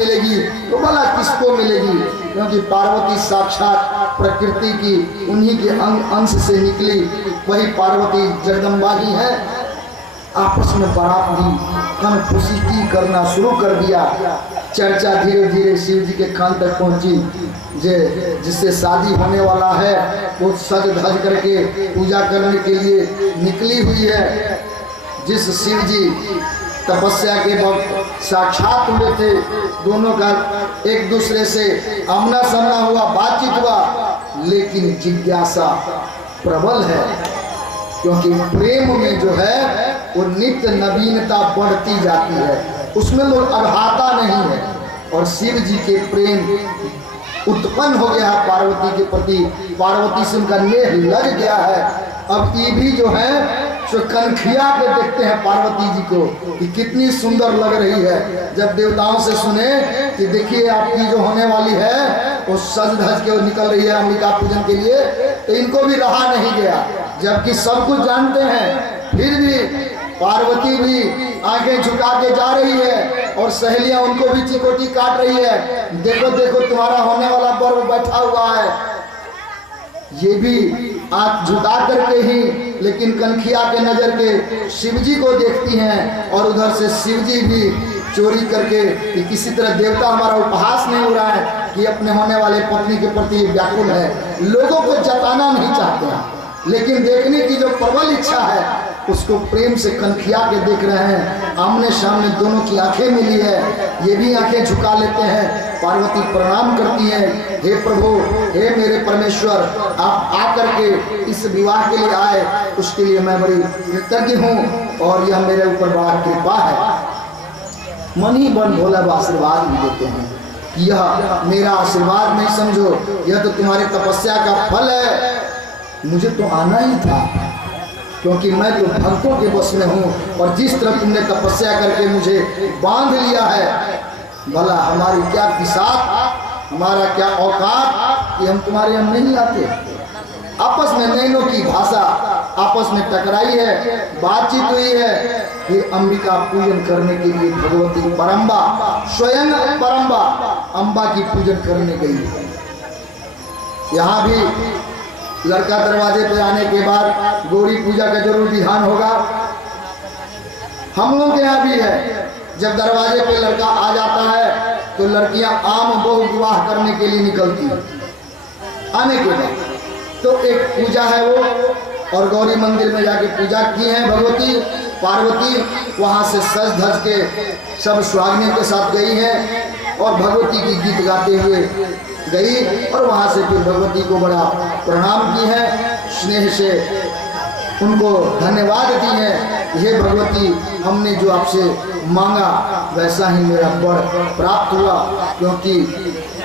मिलेगी तो भला किसको मिलेगी, क्योंकि पार्वती साक्षात प्रकृति की उन्हीं के अंश से निकली वही पार्वती जगदम्बा ही है। आपस में बारात दी, कन खुशी की करना शुरू कर दिया। चर्चा धीरे धीरे शिव जी के कान तक पहुंची, जिससे शादी होने वाला है वो सज धज करके पूजा करने के लिए निकली हुई है। जिस शिव जी तपस्या के वक्त साक्षात हुए थे, दोनों का एक दूसरे से आमना सामना हुआ, बातचीत हुआ, लेकिन जिज्ञासा प्रबल है, क्योंकि प्रेम में जो है वो नित्य नवीनता बढ़ती जाती है, उसमें लोग अघाता नहीं है। और शिव जी के प्रेम उत्पन्न हो गया है पार्वती के प्रति, पार्वती से उनका नेह लग गया है। अब ये भी जो है सो कनखिया के देखते हैं पार्वती जी को कि कितनी सुंदर लग रही है। जब देवताओं से सुने कि देखिए आपकी जो होने वाली है वो सज धज के निकल रही है अंबिका पूजन के लिए, तो इनको भी रहा नहीं गया। जबकि सब कुछ जानते हैं, फिर भी पार्वती भी आंखें झुका के जा रही है और सहेलियां उनको भी चिकोटी काट रही है, देखो देखो तुम्हारा होने वाला वर बैठा हुआ है। ये भी आंख झुका करके ही लेकिन कनखिया के नजर के शिव जी को देखती हैं, और उधर से शिव जी भी चोरी करके कि किसी तरह देवता हमारा उपहास नहीं हो रहा है कि अपने होने वाले पत्नी के प्रति व्याकुल है। लोगों को जताना नहीं चाहते हैं, लेकिन देखने की जो प्रबल इच्छा है उसको प्रेम से कनखिया के देख रहे हैं। आमने सामने दोनों की आंखें मिली है, ये भी आंखें झुका लेते हैं। पार्वती प्रणाम करती है, हे प्रभु, हे मेरे परमेश्वर, आप आकर के इस विवाह के लिए आए, उसके लिए मैं बड़ी कृतज्ञ हूँ और यह मेरे ऊपर बड़ा कृपा है। मन ही मन भोला आशीर्वाद भी देते हैं, यह मेरा आशीर्वाद नहीं समझो, यह तो तुम्हारी तपस्या का फल है। मुझे तो आना ही था, क्योंकि मैं तो भक्तों के बस में हूँ, और जिस तरह तुमने तपस्या करके मुझे बांध लिया है, भला हमारी क्या किसात, हमारा क्या औकात कि हम तुम्हारे यहाँ नहीं आते। आपस में नैनों की भाषा आपस में टकराई है, बातचीत हुई है। फिर अंबिका पूजन करने के लिए भगवती परम्बा, स्वयं परम्बा अंबा की पूजन करने गई। यहाँ भी लड़का दरवाजे पे आने के बाद गौरी पूजा का जरूर विधान होगा। हम लोग के यहाँ भी है, जब दरवाजे पे लड़का आ जाता है तो लड़कियां आम बहु विवाह करने के लिए निकलती हैं। आने के बाद तो एक पूजा है वो, और गौरी मंदिर में जाके पूजा की है भगवती पार्वती। वहाँ से सज धज के सब सुहागिनी के साथ गई हैं और भगवती की गीत गाते हुए गई, और वहाँ से फिर भगवती को बड़ा प्रणाम की है, स्नेह से उनको धन्यवाद दी है। हे भगवती, हमने जो आपसे मांगा वैसा ही मेरा वर प्राप्त हुआ, क्योंकि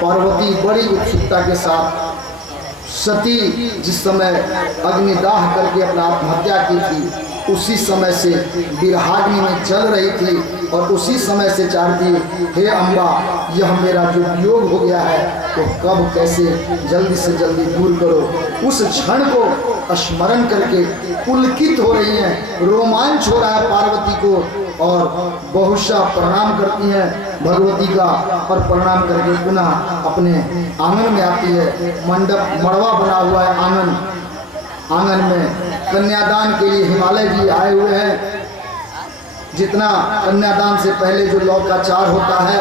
पार्वती बड़ी उत्सुकता के साथ सती जिस समय अग्निदाह करके अपना आत्महत्या की थी, उसी समय से विरहाग्नि में जल रही थी, और उसी समय से चाहती, हे अम्बा, यह मेरा जो वियोग हो गया है तो कब कैसे जल्दी से जल्दी दूर करो। उस क्षण को स्मरण करके पुलकित हो रही हैं, रोमांच हो रहा है पार्वती को, और बहुशा प्रणाम करती हैं भगवती का, और प्रणाम करके पुनः अपने आंगन में आती है। मंडप मड़वा बना हुआ है आंगन, आंगन में कन्यादान के लिए हिमालय जी आए हुए हैं। जितना कन्यादान से पहले जो लौकाचार होता है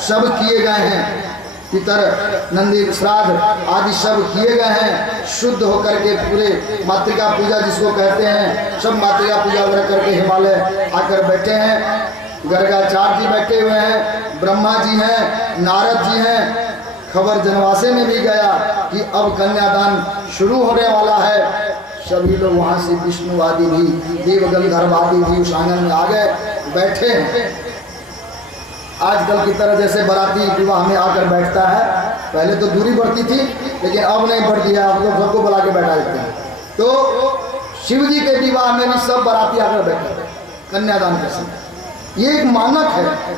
सब किए गए हैं, पितर नंदी श्राद्ध आदि सब किए गए हैं। शुद्ध होकर के पूरे मातृका पूजा जिसको कहते हैं, सब मातृका पूजा वगैरह करके हिमालय आकर बैठे हैं। गर्गाचार्य जी बैठे हुए हैं, ब्रह्मा जी हैं, नारद जी हैं। खबर जनवासे में भी गया कि अब कन्यादान शुरू होने वाला है। सभी लोग वहाँ से विष्णु आदि भी, देव गंधर्व आदि भी उस आंगन में आ गए, बैठे हैं। आजकल की तरह जैसे बाराती विवाह में आकर बैठता है, पहले तो दूरी बढ़ती थी, लेकिन अब नहीं बढ़ती है, अब लोग सबको बुला के बैठा देते हैं। तो शिव जी के विवाह में भी सब बाराती आकर बैठे कन्यादान के समय, ये एक मानक है।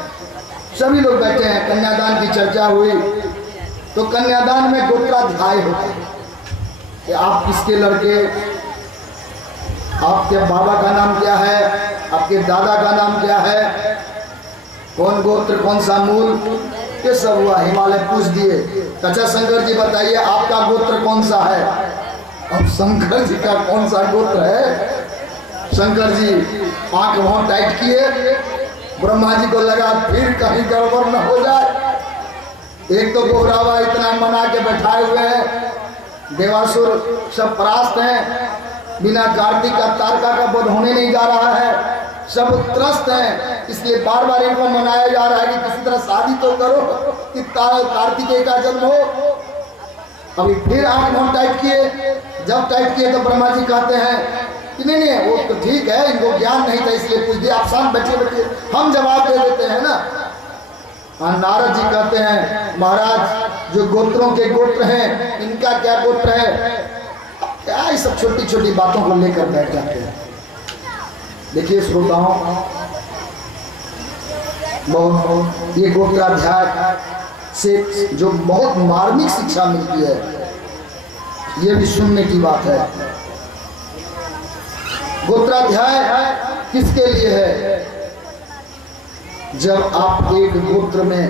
सभी लोग बैठे हैं, कन्यादान की चर्चा हुई, तो कन्यादान में गोत्राध्याय होता है कि आप किसके लड़के, आपके बाबा का नाम क्या है, आपके दादा का नाम क्या है, कौन गोत्र, कौन सा मूल, ये सब हुआ। हिमालय पूछ दिए, अच्छा शंकर जी बताइए आपका गोत्र कौन सा है। अब शंकर जी का कौन सा गोत्र है। शंकर जी आंख बहुत टाइट किए। ब्रह्मा जी को लगा फिर कहीं गड़बड़ न हो जाए। एक तो गोहरावा इतना मना के बैठाए हुए हैं, देवासुर सब परास्त हैं, बिना कार्तिक का तारका का वध होने नहीं जा रहा है, सब त्रस्त हैं, इसलिए बार बार इनको मनाया जा रहा है कि किसी तरह शादी तो करो कि कार्तिकेय का जन्म हो। अभी फिर आंख बहुत टाइट किए। जब टाइट किए तो ब्रह्मा जी कहते हैं कि नहीं नहीं वो तो ठीक है, इनको ज्ञान नहीं था इसलिए पूछ दिया, आप शांत बैठिए बैठिए, हम जवाब दे देते हैं ना। नारद जी कहते हैं महाराज जो गोत्रों के गोत्र हैं इनका क्या गोत्र है। क्या ये सब छोटी छोटी बातों को लेकर बैठ जाते हैं। देखिए श्रोताओं, बहुत ये गोत्राध्याय से जो बहुत मार्मिक शिक्षा मिलती है, ये भी सुनने की बात है। गोत्राध्याय किसके लिए है। जब आप एक गोत्र में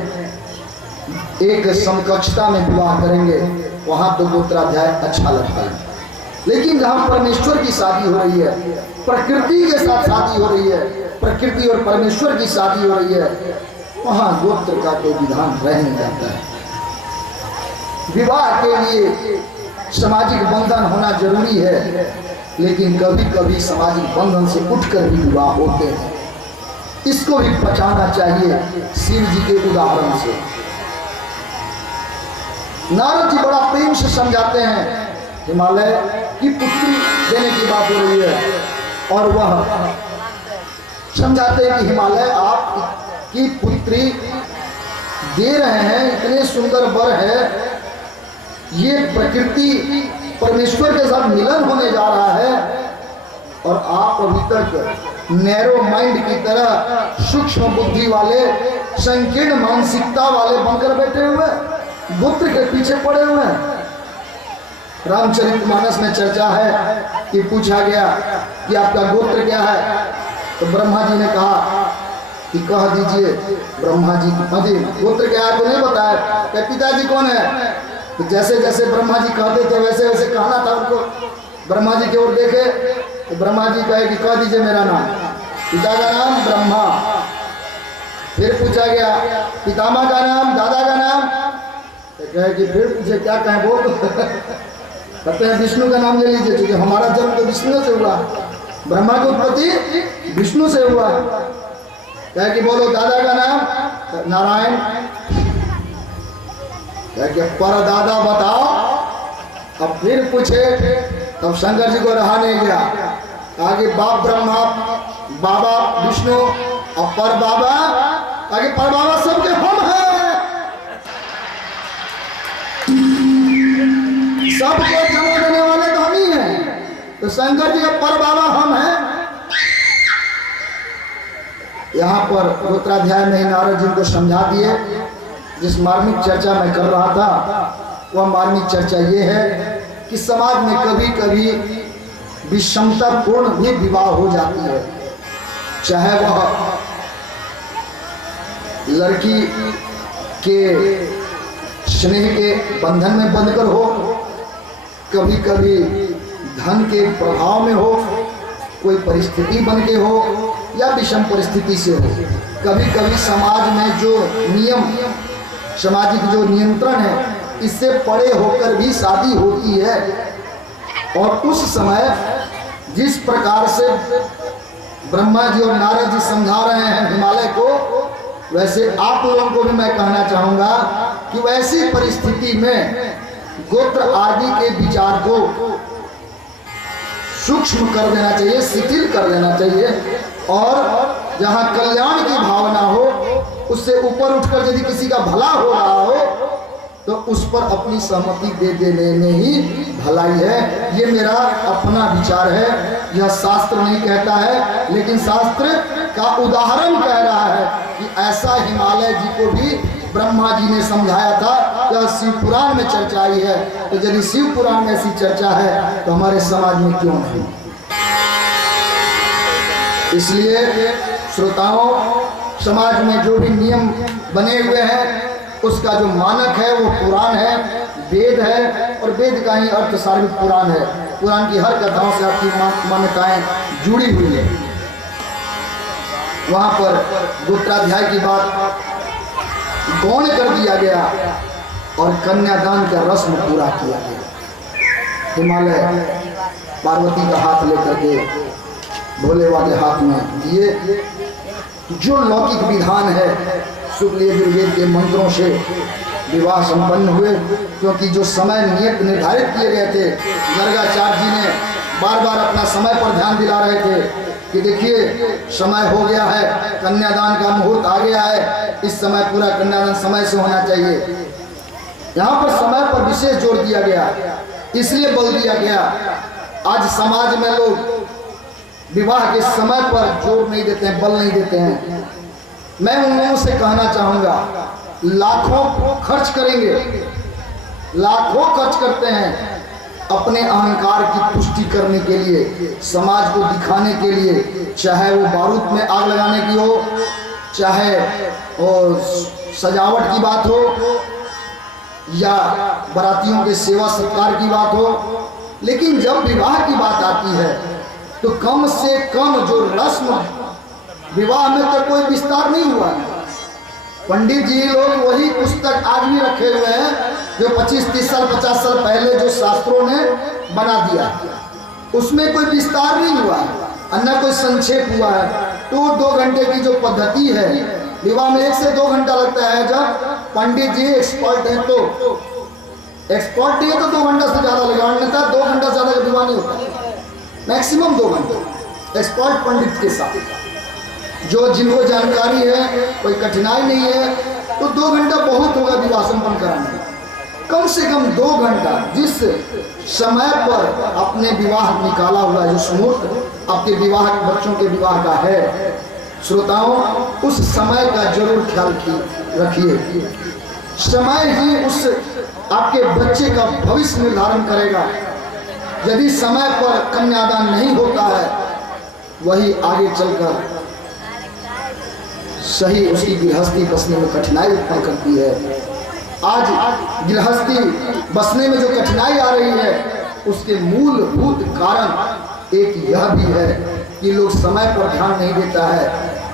एक समकक्षता में विवाह करेंगे वहां तो गोत्राध्याय अच्छा लगता है, लेकिन जहां परमेश्वर की शादी हो रही है, प्रकृति के साथ शादी हो रही है, प्रकृति और परमेश्वर की शादी हो रही है, वहां गोत्र का कोई विधान रह नहीं जाता है। विवाह के लिए सामाजिक बंधन होना जरूरी है, लेकिन कभी कभी सामाजिक बंधन से उठकर भी विवाह होते हैं। इसको भी बचाना चाहिए शिव जी के उदाहरण से। नारद जी बड़ा प्रेम से समझाते हैं, हिमालय की पुत्री देने की बात हो रही है, और वह समझाते हैं कि हिमालय आप की पुत्री दे रहे हैं, इतने सुंदर वर है, ये प्रकृति परमेश्वर के साथ मिलन होने जा रहा है, और आप अभी तक नैरो माइंड की तरह सूक्ष्म बुद्धि वाले, संकीर्ण मानसिकता वाले बनकर बैठे हुए, गोत्र के पीछे पड़े हुए हैं। रामचरितमानस में चर्चा है कि पूछा गया कि आपका गोत्र क्या है, तो ब्रह्मा जी ने कहा कि कह दीजिए। ब्रह्मा जी गोत्र क्या है तो नहीं बताया, कि पिताजी कौन है। तो जैसे जैसे ब्रह्मा जी कहते थे वैसे वैसे कहना था उनको। ब्रह्मा जी की ओर देखे तो ब्रह्मा जी कहे कि कह दीजिए मेरा नाम। पिता का नाम ब्रह्मा। फिर पूछा गया पितामह का नाम, दादा का नाम, तो कहे कि फिर पूछे क्या कहें बोल। कहते हैं विष्णु का नाम ले लीजिए, क्योंकि हमारा जन्म तो विष्णु से हुआ, ब्रह्मा की उत्पत्ति विष्णु से हुआ। कहे कि बोलो दादा का नाम नारायण। कहे कि पर दादा बताओ। अब फिर पूछे, तब शंकर जी को रहा नहीं गया, आगे बाप ब्रह्मा, बाबा विष्णु और पर बाबा, आगे पर बाबा सबके हम हैं, सबको जन्म देने वाले तो हम ही हैं, तो शंकर जी का पर बाबा हम हैं। यहाँ पर गोत्राध्याय में नारद जी को समझा दिए। जिस मार्मिक चर्चा मैं कर रहा था वह मार्मिक चर्चा ये है कि समाज में कभी कभी विषमता पूर्ण भी विवाह हो जाती है, चाहे वह लड़की के स्नेह के बंधन में बंधकर हो, कभी कभी धन के प्रभाव में हो, कोई परिस्थिति बन के हो, या विषम परिस्थिति से हो। कभी कभी समाज में जो नियम, सामाजिक जो नियंत्रण है, इससे परे होकर भी शादी होती है। और उस समय जिस प्रकार से ब्रह्मा जी और नारद जी समझा रहे हैं हिमालय को, वैसे आप लोगों को भी मैं कहना चाहूँगा कि वैसी परिस्थिति में गोत्र आदि के विचार को सूक्ष्म कर देना चाहिए, शिथिल कर देना चाहिए, और जहाँ कल्याण की भावना हो, उससे ऊपर उठकर यदि किसी का भला हो रहा हो तो उस पर अपनी सहमति दे देने में ही भलाई है। ये मेरा अपना विचार है, यह शास्त्र नहीं कहता है, लेकिन शास्त्र का उदाहरण कह रहा है कि ऐसा हिमालय जी को भी ब्रह्मा जी ने समझाया था। यह शिव पुराण में चर्चा आई है, तो यदि शिव पुराण में ऐसी चर्चा है तो हमारे समाज में क्यों नहीं। इसलिए श्रोताओं, समाज में जो भी नियम बने हुए हैं उसका जो मानक है वो पुराण है, वेद है, और वेद का ही अर्थ सार्वजनिक पुराण है। पुराण की हर कथाओं से आपकी मान्यताएं जुड़ी हुई है। वहां पर गोत्राध्याय की बात गौण कर दिया गया और कन्यादान का रस्म पूरा किया गया। हिमालय पार्वती का हाथ लेकर के भोले वाले हाथ में दिए। जो लौकिक विधान है शुक्ल यजुर्वेद के मंत्रों से विवाह संपन्न हुए, क्योंकि जो समय नियत निर्धारित किए गए थे, गर्गाचार्य जी ने बार बार अपना समय पर ध्यान दिला रहे थे कि देखिए समय हो गया है, कन्यादान का मुहूर्त आ गया है, इस समय पूरा कन्यादान समय से होना चाहिए। यहाँ पर समय पर विशेष जोर दिया गया, इसलिए बल दिया गया। आज समाज में लोग विवाह के समय पर जोर नहीं देते हैं, बल नहीं देते हैं। मैं उन लोगों से कहना चाहूंगा, लाखों खर्च करेंगे, लाखों खर्च करते हैं अपने अहंकार की पुष्टि करने के लिए, समाज को दिखाने के लिए, चाहे वो बारूद में आग लगाने की हो, चाहे वो सजावट की बात हो, या बारातियों के सेवा सत्कार की बात हो। लेकिन जब विवाह की बात आती है तो कम से कम जो रस्म, विवाह में तो कोई विस्तार नहीं हुआ है। पंडित जी लोग वही पुस्तक आज भी रखे हुए हैं जो 25-30 साल 50 साल पहले जो शास्त्रों ने बना दिया, उसमें कोई विस्तार नहीं हुआ है, अन्य कोई संक्षेप हुआ है। तो 2 घंटे की जो पद्धति है, विवाह में 1 से 2 घंटा लगता है। जब पंडित जी एक्सपर्ट है तो 2 घंटा से ज्यादा लगा, अन्यथा 2 घंटा ज्यादा का विवाह नहीं होता, मैक्सिमम 2 घंटे एक्सपर्ट पंडित के साथ, जो जिनको जानकारी है, कोई कठिनाई नहीं है, तो 2 घंटा बहुत होगा विवाह संपन्न कराने में। कम से कम 2 घंटा जिस समय पर अपने विवाह निकाला हुआ है, जो मुहूर्त आपके विवाह, बच्चों के विवाह का है, श्रोताओं उस समय का जरूर ख्याल रखिए। समय ही उस आपके बच्चे का भविष्य निर्धारण करेगा। यदि समय पर कन्यादान नहीं होता है, वही आगे चलकर सही उसकी गृहस्थी बसने में कठिनाई उत्पन्न करती है। आज गृहस्थी बसने में जो कठिनाई आ रही है, उसके मूलभूत कारण एक यह भी है कि लोग समय पर ध्यान नहीं देता है।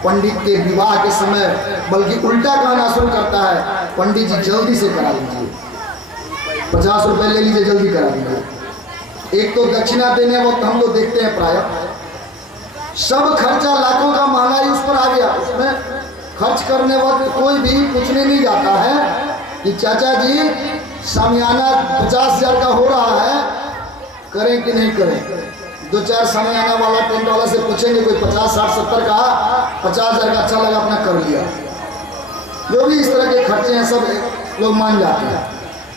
पंडित के विवाह के समय बल्कि उल्टा कहना शुरू करता है, पंडित जी जल्दी से करा लीजिए, 50 रुपए ले लीजिए, जल्दी करा लीजिए। एक तो दक्षिणा देने वक्त हम लोग देखते हैं प्राय सब खर्चा लाखों का महंगाई उस पर आ गया, उसमें खर्च करने वक्त कोई भी पूछने नहीं जाता है कि चाचा जी सामियाना 50,000 का हो रहा है, करें कि नहीं करें। 2-4 सामियाना वाला टेंट वाला से पूछेंगे, कोई 50, 60, 70 का, 50,000 का अच्छा लगा, अपना कर लिया। जो भी इस तरह के खर्चे हैं सब लोग मान जाते हैं।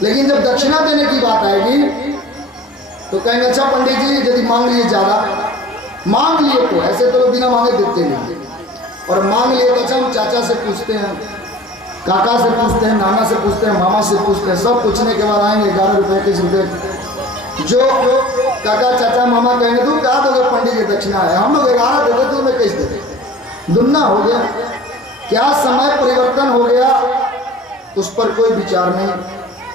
लेकिन जब दक्षिणा देने की बात आएगी तो कहेंगे अच्छा पंडित जी यदि मांग लिए ज़्यादा, मांग लिए तो ऐसे तो लोग बिना मांगे देते नहीं, और मांग लिए तो अच्छा हम चाचा से पूछते हैं, काका से पूछते हैं, नाना से पूछते हैं, मामा से पूछते हैं, सब पूछने के बाद आएंगे 11 रुपये 21 रुपये। जो काका चाचा मामा कहेंगे तो क्या दोगे पंडित जी दक्षिणा है, हम लोग 11 दे देते, तुम्हें कैसे देते, दुगना हो गया। क्या समय परिवर्तन हो गया, उस पर कोई विचार नहीं।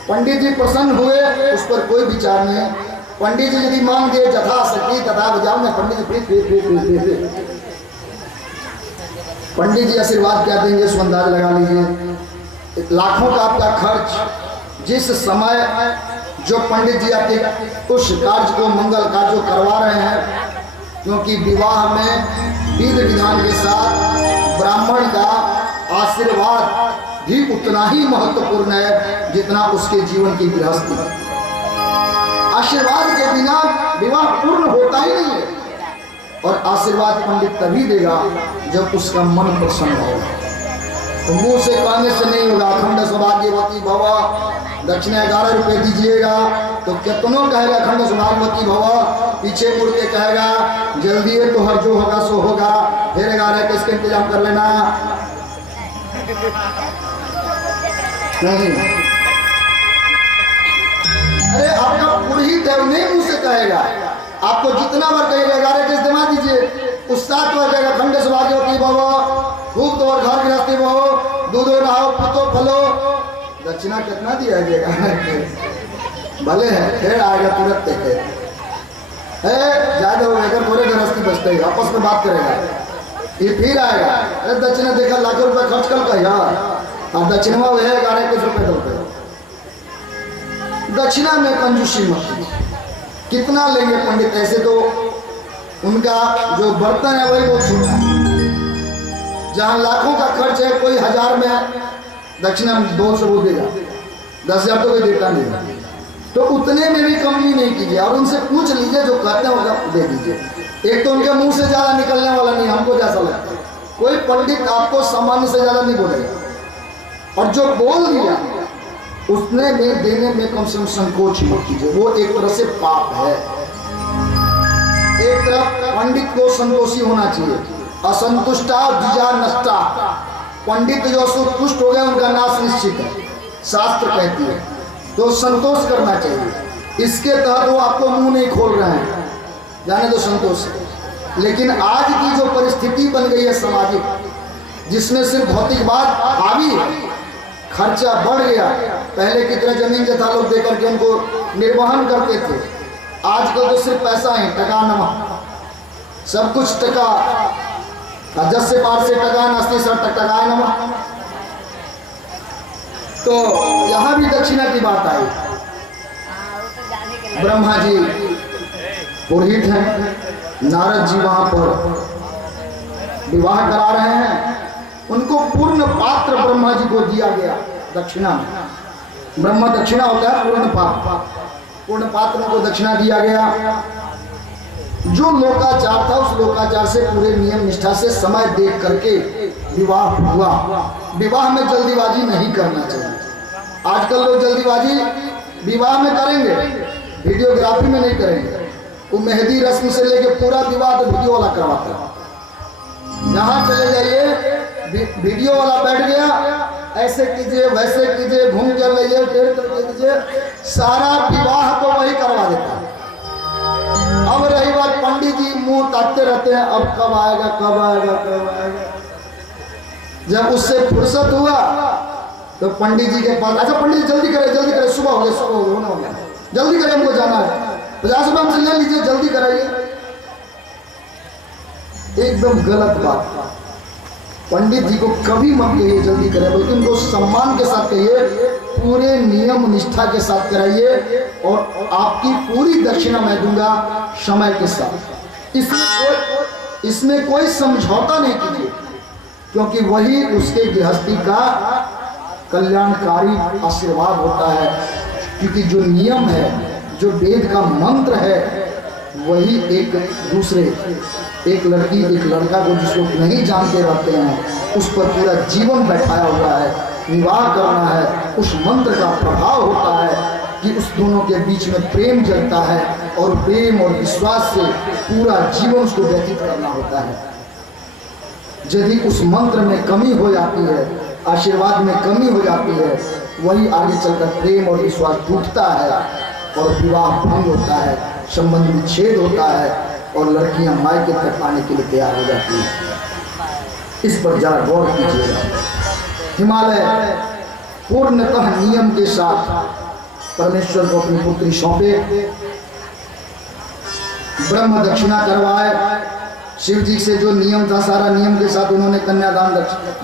पंडित जी प्रसन्न हुए, उस पर कोई विचार नहीं। पंडित जी यदि मांग दिए जथा शक्ति तथा बजाओ में, पंडित जी फिर पंडित जी आशीर्वाद क्या देंगे, सो अंदाज लगा लीजिए। लाखों का आपका खर्च, जिस समय जो पंडित जी आपके उस कार्य को, मंगल कार्य को करवा रहे हैं, क्योंकि विवाह में विधि विधान के साथ ब्राह्मण का आशीर्वाद भी उतना ही महत्वपूर्ण है जितना उसके जीवन की गृहस्थी। आशीर्वाद के बिना विवाह पूर्ण होता ही नहीं है, और आशीर्वाद पंडित तभी देगा जब उसका मन प्रसन्न होगा। तो मुंह से कहने से नहीं होगा, अखंड सौभाग्यवती भव, दक्षिणा 11 रुपये दीजिएगा, तो कितनों कहेगा अखंड सौभाग्यवती भव, पीछे मुड़ के कहेगा जल्दी है तो हर जो होगा सो होगा, फिर 11 के इसका इंतजाम कर लेना। नहीं, अरे आपका पुरोहित है, उन्हें मुंह से कहेगा, आपको जितना बार कहेगा 11 के इस्तेमाल दीजिए, उस 7 बार कहेगा खंड सौभाग्यवती भव, खूब तो और घर गृहस्थी में हो, दूधो नहाओ पुतो फलो। दक्षिणा कितना दिया जाएगा? भले है, फिर आएगा तुरंत देखे ज्यादा होगा, पूरे गृहस्थी बचते ही आपस में बात करेगा, ये फिर आएगा। अरे दक्षिणा देखा लाखों रुपए खर्च कर का यार, और दक्षिणा वो है 11 कुछ रुपए दोगे। दक्षिणा में कंजूसी मत कीजिए। कितना लेंगे पंडित? ऐसे तो उनका जो बर्तन है वही बहुत छोटा है। जहां लाखों का खर्च है, कोई 1000 में दक्षिणा 200 वो देगा, 10,000 तो कोई देता नहीं। तो उतने में भी कमी नहीं कीजिए, और उनसे पूछ लीजिए, जो कहते हैं वो दे दीजिए। एक तो उनके मुंह से ज्यादा निकलने वाला नहीं, हमको जैसा लगता है। कोई पंडित आपको सामान्य से ज्यादा नहीं बोलेगा, और जो बोल दिया उसने में देने में कम से कम संकोच मत कीजिए, वो एक तरह से पाप है। एक तरफ पंडित को संतोषी होना चाहिए, असंतुष्टा द्विजा नष्टा। पंडित जो असंतुष्ट हो गए उनका नाश निश्चित है, शास्त्र कहती है, तो संतोष करना चाहिए। इसके तहत वो आपको मुंह नहीं खोल रहे हैं, जाने दो, संतोष है। लेकिन आज की जो परिस्थिति बन गई है सामाजिक, जिसमें सिर्फ भौतिकवाद हावी है, खर्चा बढ़ गया। पहले की तरह जमीन जथा लोग देकर के उनको निर्वहन करते थे, आजकल तो सिर्फ पैसा ही, टका नमक, सब कुछ टका, 10 से 5 से टका, 80 से टका नमक। तो यहाँ भी दक्षिणा की बात आई। ब्रह्मा जी पुरोहित हैं, नारद जी वहां पर विवाह करा रहे हैं, उनको पूर्ण पात्र ब्रह्मा जी को दिया गया दक्षिणा में। ब्रह्मा दक्षिणा होता है पूर्ण पात्र, पूर्ण पात्र को दक्षिणा दिया गया। जो लोकाचार था उस लोकाचार से पूरे नियम निष्ठा से समय देख करके विवाह हुआ। विवाह में जल्दीबाजी नहीं करना चाहिए। आजकल लोग जल्दीबाजी विवाह में करेंगे, वीडियोग्राफी में नहीं करेंगे। वो मेहंदी रस्म से लेके पूरा विवाह तो वीडियो वाला करवाता है। यहाँ चले जाइए, वीडियो वाला बैठ गया, ऐसे कीजिए वैसे कीजिए, घूम कर लीजिए, टेढ़ कर लीजिए, सारा विवाह तो वही करवा देता है। अब रही बात, पंडित जी मुंह ताकते रहते हैं, अब कब आएगा कब आएगा कब आएगा। जब उससे फुर्सत हुआ तो पंडित जी के पास, अच्छा पंडित जी जल्दी करे, सुबह हो गया, सुबह होना हो गया, जल्दी करें, हमको जाना है, 50 रुपये हमसे ले लीजिए, जल्दी कराइए। एकदम गलत बात। पंडित जी को कभी मत कहिए जल्दी करें, बल्कि उनको सम्मान के साथ कहिए, पूरे नियम निष्ठा के साथ कराइए, और आपकी पूरी दक्षिणा मैं दूंगा समय के साथ। इसमें कोई समझौता नहीं कीजिए, क्योंकि वही उसके गृहस्थी का कल्याणकारी आशीर्वाद होता है। क्योंकि जो नियम है, जो वेद का मंत्र है, वही एक दूसरे, एक लड़की एक लड़का को जिसको नहीं जानते रहते हैं, उस पर पूरा जीवन बैठाया हुआ है। विवाह करना है, उस मंत्र का प्रभाव होता है कि उस दोनों के बीच में प्रेम जलता है, और प्रेम और विश्वास से पूरा जीवन उसको व्यतीत करना होता है। यदि उस मंत्र में कमी हो जाती है, आशीर्वाद में कमी हो जाती है, वही आगे चलकर प्रेम और विश्वास टूटता है, और विवाह भंग होता है, संबंध विच्छेद होता है, और लड़कियां मायके तक आने के लिए तैयार हो जाती हैं। इस पर जरा गौर कीजिएगा। हिमालय पूर्णतः नियम के साथ परमेश्वर को अपनी पुत्री सौंपे, ब्रह्म दक्षिणा करवाए। शिव जी से जो नियम था, सारा नियम के साथ उन्होंने कन्यादान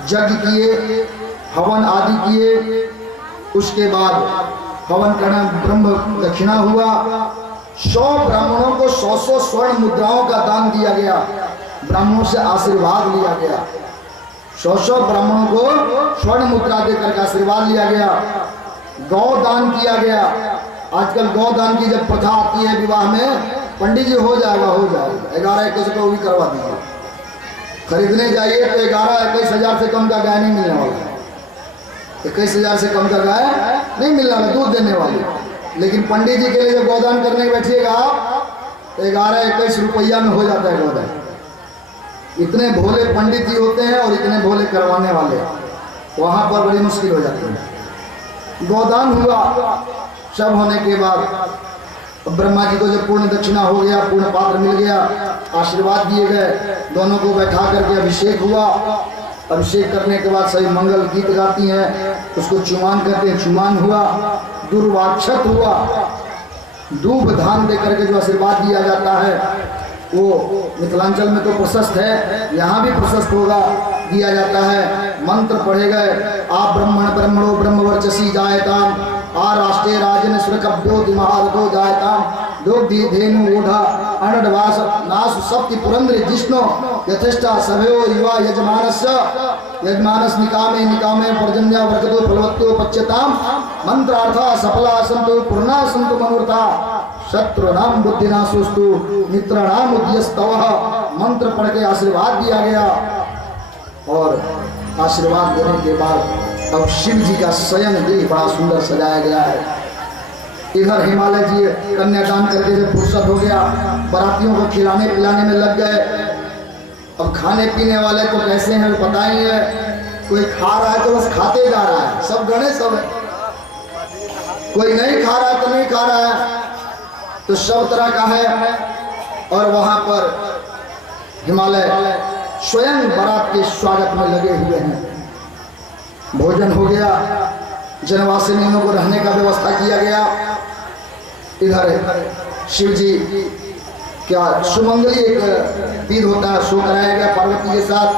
यज्ञ किए, हवन आदि किए। उसके बाद हवन करना, ब्रह्म दक्षिणा हुआ। 100 ब्राह्मणों को 100 स्वर्ण मुद्राओं का दान दिया गया, ब्राह्मणों से आशीर्वाद लिया गया। 100 ब्राह्मणों को स्वर्ण मुद्रा देकर के आशीर्वाद लिया गया। गौ दान किया गया। आजकल गौ दान की जब प्रथा आती है विवाह में, पंडित जी हो जाएगा 11-21 रुपये वो भी करवा दीजिए। खरीदने जाइए तो 11-21 हज़ार से कम का गाय नहीं मिलने वाला, 21 हज़ार से कम का गाय नहीं मिलने वाला, दूध देने वाली। लेकिन पंडित जी के लिए जब गोदान करने बैठिएगा आप, तो 11-21 रुपया में हो जाता है गोदान। इतने भोले पंडित जी होते हैं और इतने भोले करवाने वाले, वहाँ पर बड़ी मुश्किल हो जाती है। गोदान हुआ, सब होने के बाद ब्रह्मा जी को जब पूर्ण दक्षिणा हो गया, पूर्ण पात्र मिल गया, आशीर्वाद दिए गए, दोनों को बैठा करके अभिषेक हुआ। अभिषेक करने के बाद सभी मंगल गीत गाती हैं, उसको चुमान कहते हैं। चुमान हुआ, दुर्वाक्षत हुआ, दूब धान दे करके जो आशीर्वाद दिया जाता है वो मिथिलांचल में तो प्रशस्त है, यहाँ भी प्रशस्त होगा, दिया जाता है। मंत्र पढ़े गए, आप ब्रह्मण ब्रह्मणो ब्रह्मवर्चसी जायताम, आ राष्ट्रीय राजन सुरकभ्यो दिमहारथो जायताम, दोग्धी धेनु ऊढ़ा अनडवास नासु सप्ति पुरंद्री जिष्णु यथेष्टा सभयो युवा यजमानस निकामे निकामे पर्जन्या वर्गतो फलवत्तो पच्यताम, मंत्रार्था सफला संतो पूर्णा संतो मनोरथा, शत्रुनाम बुद्धिनाशुस्तु मित्रणाम उद्यस्तवः। मंत्र पढ़ के आशीर्वाद दिया गया और आशीर्वाद देने के बाद अब शिव जी का शयन गृह बड़ा सुंदर सजाया गया है। इधर हिमालय जी कन्यादान करके जब फुर्सत हो गया, बारातियों को खिलाने पिलाने में लग गए। अब खाने पीने वाले तो कैसे हैं पता ही है, कोई खा रहा है तो बस खाते जा रहा है, सब गणे सब है, कोई नहीं खा रहा है तो नहीं खा रहा है, तो सब तरह का है। और वहां पर हिमालय स्वयं बारात के स्वागत में लगे हुए हैं। भोजन हो गया, जनवासिनियों को रहने का व्यवस्था किया गया। इधर शिव जी क्या सुमंगली एक विध होता है, सो कराया गया पार्वती के साथ,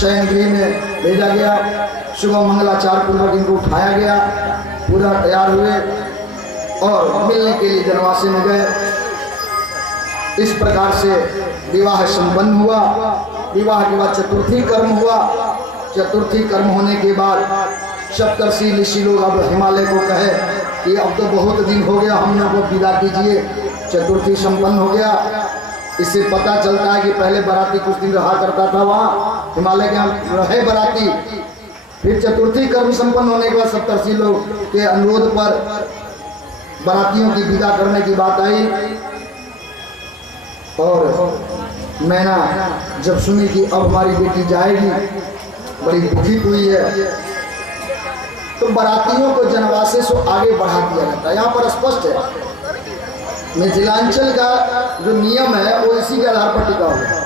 शयन गृह में भेजा गया। सुबह मंगलाचार पूर्वक इनको उठाया गया, पूरा तैयार हुए और मिलने के लिए जनवासी में गए। इस प्रकार से विवाह संपन्न हुआ। विवाह के बाद चतुर्थी कर्म हुआ। चतुर्थी कर्म होने के बाद सप्तर्षि ऋषि लोग अब हिमालय को कहे कि अब तो बहुत दिन हो गया, हम लोग को विदा कीजिए। चतुर्थी संपन्न हो गया। इससे पता चलता है कि पहले बाराती कुछ दिन रहा करता था वहाँ हिमालय के, हम रहे बाराती। फिर चतुर्थी कर्म संपन्न होने के बाद सप्तर्षि लोग के अनुरोध पर बारातियों की विदा करने की बात आई। और मैना जब सुनी कि अब हमारी बेटी जाएगी, बड़ी दुखी हुई है, तो बारातियों को जनवासे से आगे बढ़ा दिया जाता है। यहाँ पर स्पष्ट है, मिथिलांचल का जो नियम है वो इसी के आधार पर टिका हुआ है।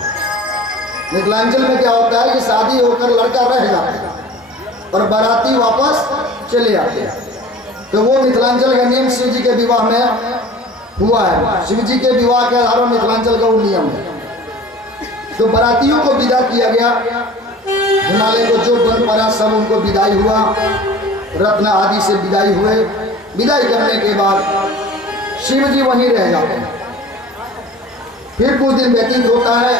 मिथिलांचल में क्या होता है कि शादी होकर लड़का रह जाता है और बाराती वापस चले आते हैं, तो वो मिथिलांचल का नियम शिव जी के विवाह में हुआ है। शिव जी के विवाह के आधार पर मिथिलांचल का वो नियम है। तो बारातियों को विदा किया गया। हिमालय को जो बन पड़ा सब उनको विदाई हुआ, रत्न आदि से विदाई हुए। विदाई करने के बाद शिव जी वहीं रह जाते हैं। फिर कुछ दिन व्यतीत होता है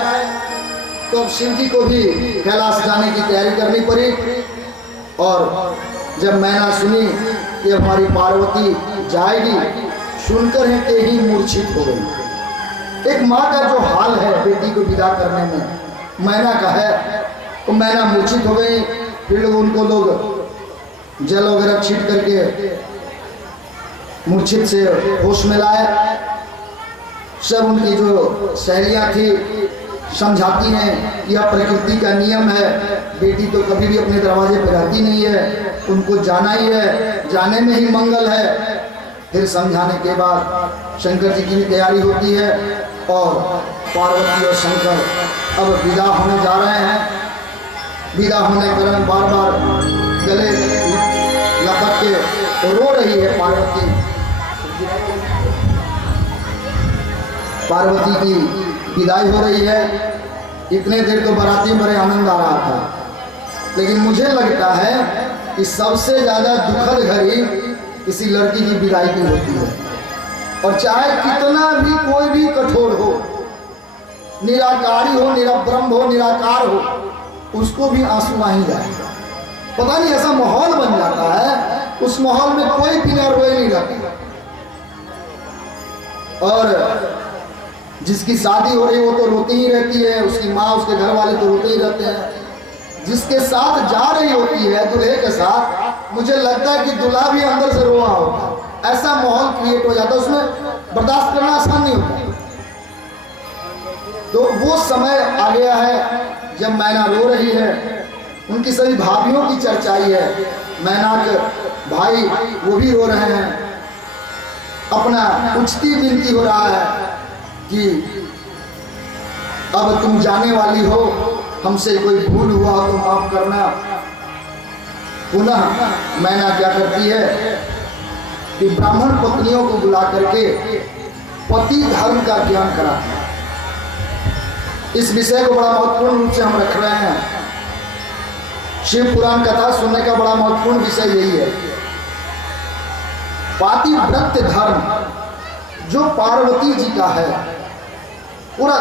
तो शिव जी को भी कैलाश जाने की तैयारी करनी पड़ी। और जब मैना सुनी कि हमारी पार्वती जाएगी, सुनकर ही के ही मूर्छित हो गई। एक माँ का जो हाल है बेटी को विदा करने में, मैना का है, तो मैना मूर्छित हो गई। फिर उनको लोग जल वगैरह छीट करके मूर्छित से होश में लाए। सब उनकी जो सहेलियां थी समझाती हैं कि यह प्रकृति का नियम है, बेटी तो कभी भी अपने दरवाजे पर रहती नहीं है, उनको जाना ही है, जाने में ही मंगल है। फिर समझाने के बाद शंकर जी की भी तैयारी होती है और पार्वती और शंकर अब विदा होने जा रहे हैं। विदा होने के कारण बार बार गले लपट के रो रही है पार्वती। पार्वती की विदाई हो रही है। इतने देर तो बाराती में बड़े आनंद आ रहा था, लेकिन मुझे लगता है कि सबसे ज़्यादा दुखद घड़ी किसी लड़की की विदाई की होती है। और चाहे कितना भी कोई भी कठोर हो, निराकारी हो, निरब्रह्म हो, निराकार हो, उसको भी आंसू आ ही जाएगा। पता नहीं ऐसा माहौल बन जाता है, उस माहौल में कोई बिना रोए नहीं रहता। और जिसकी शादी हो रही वो तो रोती ही रहती है, उसकी माँ उसके घर वाले तो रोते ही रहते हैं। जिसके साथ जा रही होती है दूल्हे के साथ, मुझे लगता है कि दूल्हा भी अंदर से रोआ होगा। ऐसा माहौल क्रिएट हो जाता है, उसमें बर्दाश्त करना आसान नहीं होता। तो वो समय आ गया है जब मैना रो रही है। उनकी सभी भाभियों की चर्चाई है। मैना के भाई वो भी रो रहे हैं। अपना उचती विनती हो रहा है कि अब तुम जाने वाली हो हमसे कोई भूल हुआ तो माफ करना। पुनः मैना क्या करती है कि ब्राह्मण पत्नियों को बुला करके पति धर्म का ज्ञान कराती है। इस विषय को बड़ा महत्वपूर्ण रूप से हम रख रहे हैं। शिव पुराण कथा सुनने का बड़ा महत्वपूर्ण विषय यही है। पातिव्रत्य धर्म जो पार्वती जी का है पूरा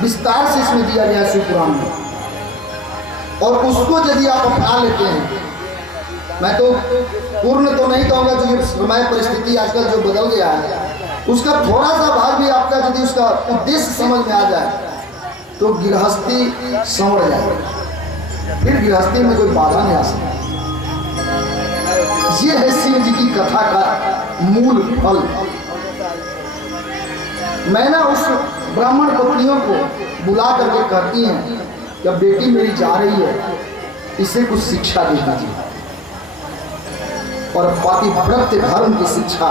विस्तार से इसमें दिया गया है शिव पुराण में, और उसको यदि आप अपना लेते हैं, मैं तो पूर्ण तो नहीं कहूँगा क्योंकि समय परिस्थिति आजकल जो बदल गया है, उसका थोड़ा सा भाग भी आपका यदि उसका उद्देश्य समझ में आ जाए तो गृहस्थी संवर जाए, फिर गृहस्थी में कोई बाधा नहीं आ सकता। ये है शिव जी की कथा का मूल फल। मैंने उस ब्राह्मण पत्नियों को बुला करके कहती हैं कि अब बेटी मेरी जा रही है, इसे कुछ शिक्षा दे दीजिए। और पातिव्रत्य धर्म की शिक्षा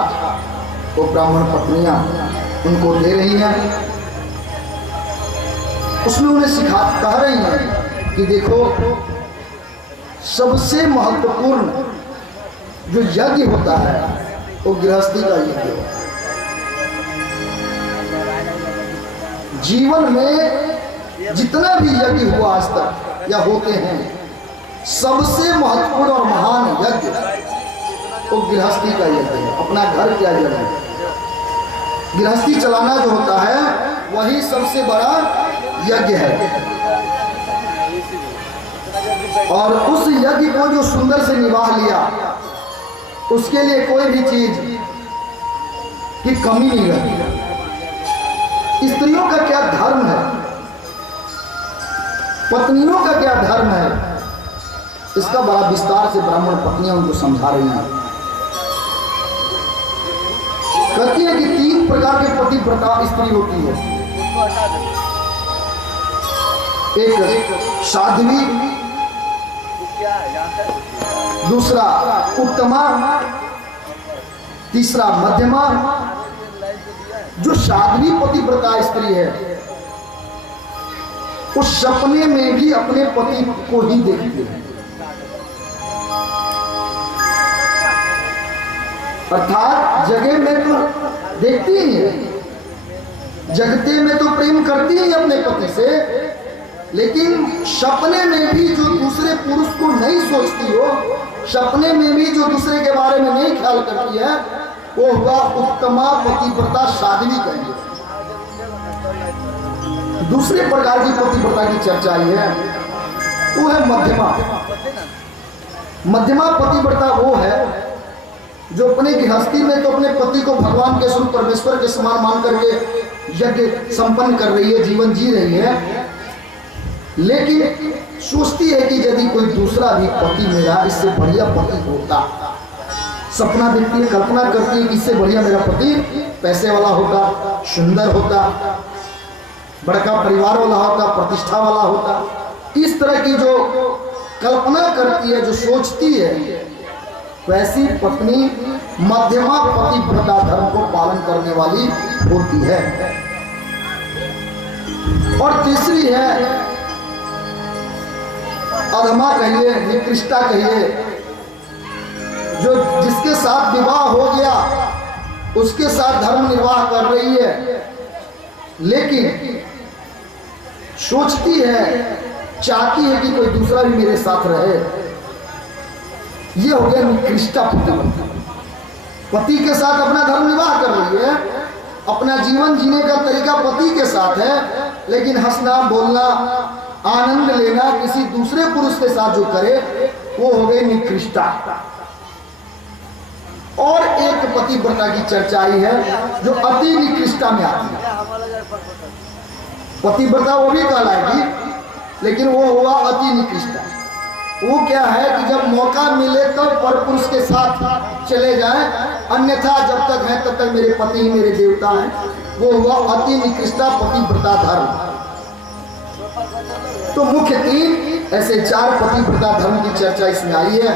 वो ब्राह्मण पत्नियां उनको दे रही हैं। उसमें उन्हें कह रही हैं कि देखो, सबसे महत्वपूर्ण जो यज्ञ होता है वो गृहस्थी का यज्ञ है। जीवन में जितना भी यज्ञ हुआ आज तक या होते हैं, सबसे महत्वपूर्ण और महान यज्ञ वो गृहस्थी का यज्ञ है। अपना घर क्या यज्ञ है, गृहस्थी चलाना जो होता है वही सबसे बड़ा यज्ञ है। और उस यज्ञ को जो सुंदर से निभा लिया, उसके लिए कोई भी चीज की कमी नहीं रहती। स्त्रियों का क्या धर्म है, पत्नियों का क्या धर्म है, इसका बड़ा विस्तार से ब्राह्मण पत्नियां उनको समझा रही हैं। कहती है कि 3 प्रकार के पतिव्रता स्त्री होती है। एक साध्वी, दूसरा उत्तमा, तीसरा मध्यमा। जो साध्वी पतिव्रता स्त्री है वो सपने में भी अपने पति को ही देखती है, अर्थात जगह में तो देखती ही है, जगते में तो प्रेम करती ही अपने पति से, लेकिन सपने में भी जो दूसरे पुरुष को नहीं सोचती हो, सपने में भी जो दूसरे के बारे में नहीं ख्याल करती है, वो हुआ उत्तमा पतिव्रता साध्वी कहेंगे। दूसरे प्रकार की पतिव्रता की चर्चा ये है, वो है मध्यमा। मध्यमा पतिव्रता वो है जो अपने गृहस्थी में तो अपने पति को भगवान के स्वरूप परमेश्वर के समान मान करके यज्ञ संपन्न कर रही है, जीवन जी रही है, लेकिन सोचती है कि यदि कोई दूसरा भी पति मेरा इससे बढ़िया पति होता, सपना देखती है, कल्पना करती है कि इससे बढ़िया मेरा पति पैसे वाला होता, सुंदर होता, बड़का परिवार वाला होता, प्रतिष्ठा वाला होता। इस तरह की जो कल्पना करती है, जो सोचती है, वैसी पत्नी मध्यमा पतिव्रता धर्म को पालन करने वाली होती है। और तीसरी है अधमा कहिए, निकृष्टा कहिए, जो जिसके साथ विवाह हो गया उसके साथ धर्म निर्वाह कर रही है, लेकिन सोचती है, चाहती है कि कोई दूसरा भी मेरे साथ रहे। ये हो गया निकृष्टा पतिव्रता। पति के साथ अपना धर्म निर्वाह कर रही है, अपना जीवन जीने का तरीका पति के साथ है, लेकिन हंसना बोलना आनंद लेना किसी दूसरे पुरुष के साथ जो करे वो हो गई निकृष्टा। और एक पतिव्रता की चर्चा आई है जो अति निकृष्टा में आती है। पतिव्रता वो भी कहलाएगी, लेकिन वो हुआ अति निकृष्टा। वो क्या है कि जब मौका मिले तब तो परपुरुष के साथ चले जाएं, अन्यथा जब तक है तब तक मेरे पति ही मेरे देवता हैं। वो हुआ अति निकृष्टा पतिव्रता धर्म। तो मुख्य 3 ऐसे 4 पतिव्रता धर्म की चर्चा इसमें आई है।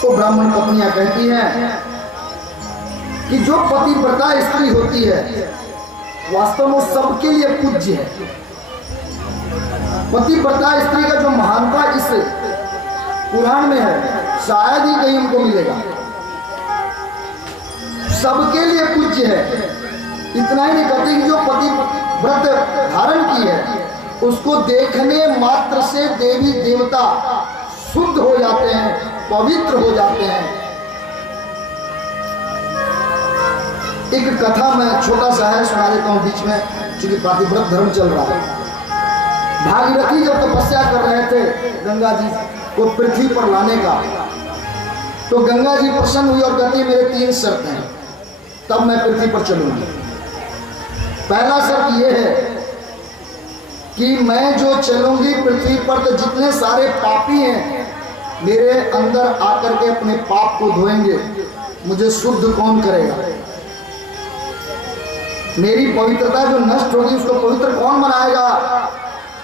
तो ब्राह्मण पत्नियां कहती हैं कि जो पतिव्रता स्त्री होती है वास्तव में सबके लिए पूज्य है। पतिव्रता स्त्री का जो महानता इस पुराण में है शायद ही कहीं हमको मिलेगा। सबके लिए पूज्य है। इतना ही नहीं कहते कि जो पतिव्रत धारण की है उसको देखने मात्र से देवी देवता शुद्ध हो जाते हैं, पवित्र हो जाते हैं। एक कथा मैं छोटा सा है सुना देता हूं बीच में, क्योंकि पतिव्रत धर्म चल रहा है। भागीरथी जब तपस्या कर रहे थे गंगा जी को पृथ्वी पर लाने का, तो गंगा जी प्रसन्न हुई और कहती मेरे 3 शर्त हैं, तब मैं पृथ्वी पर चलूंगी। पहला शर्त यह है कि मैं जो चलूंगी पृथ्वी पर तो जितने सारे पापी हैं मेरे अंदर आकर के अपने पाप को धोएंगे, मुझे शुद्ध कौन करेगा? मेरी पवित्रता जो नष्ट होगी उसको पवित्र कौन बनाएगा?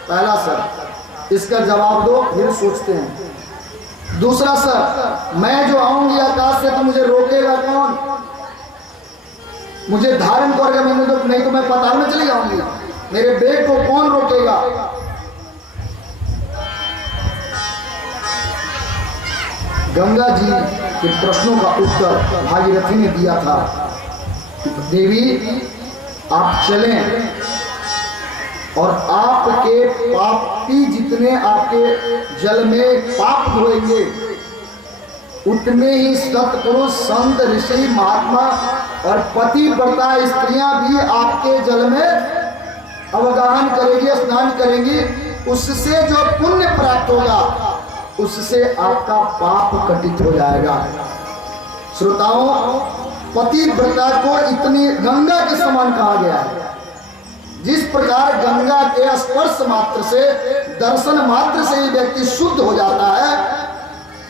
पहला शर्त, इसका जवाब दो, फिर सोचते हैं। दूसरा शर्त, मैं जो आऊंगी आकाश से तो मुझे रोकेगा कौन? मुझे धारण करेगा नहीं तो मैं पाताल में चली जाऊंगी, मेरे बेग को कौन रोकेगा? गंगा जी के प्रश्नों का उत्तर भागीरथी ने दिया था। देवी आप चलें और आपके पापी जितने आपके जल में पाप धोएंगे उतने ही सत्पुरुष संत ऋषि महात्मा और पतिव्रता स्त्रियां भी आपके जल में अवगाहन करेंगी, स्नान करेंगी। उससे जो पुण्य प्राप्त होगा उससे आपका पाप कटित हो जाएगा। श्रोताओं, पतिव्रता को इतनी गंगा के समान कहा गया है। जिस प्रकार गंगा के स्पर्श मात्र से, दर्शन मात्र से ही व्यक्ति शुद्ध हो जाता है,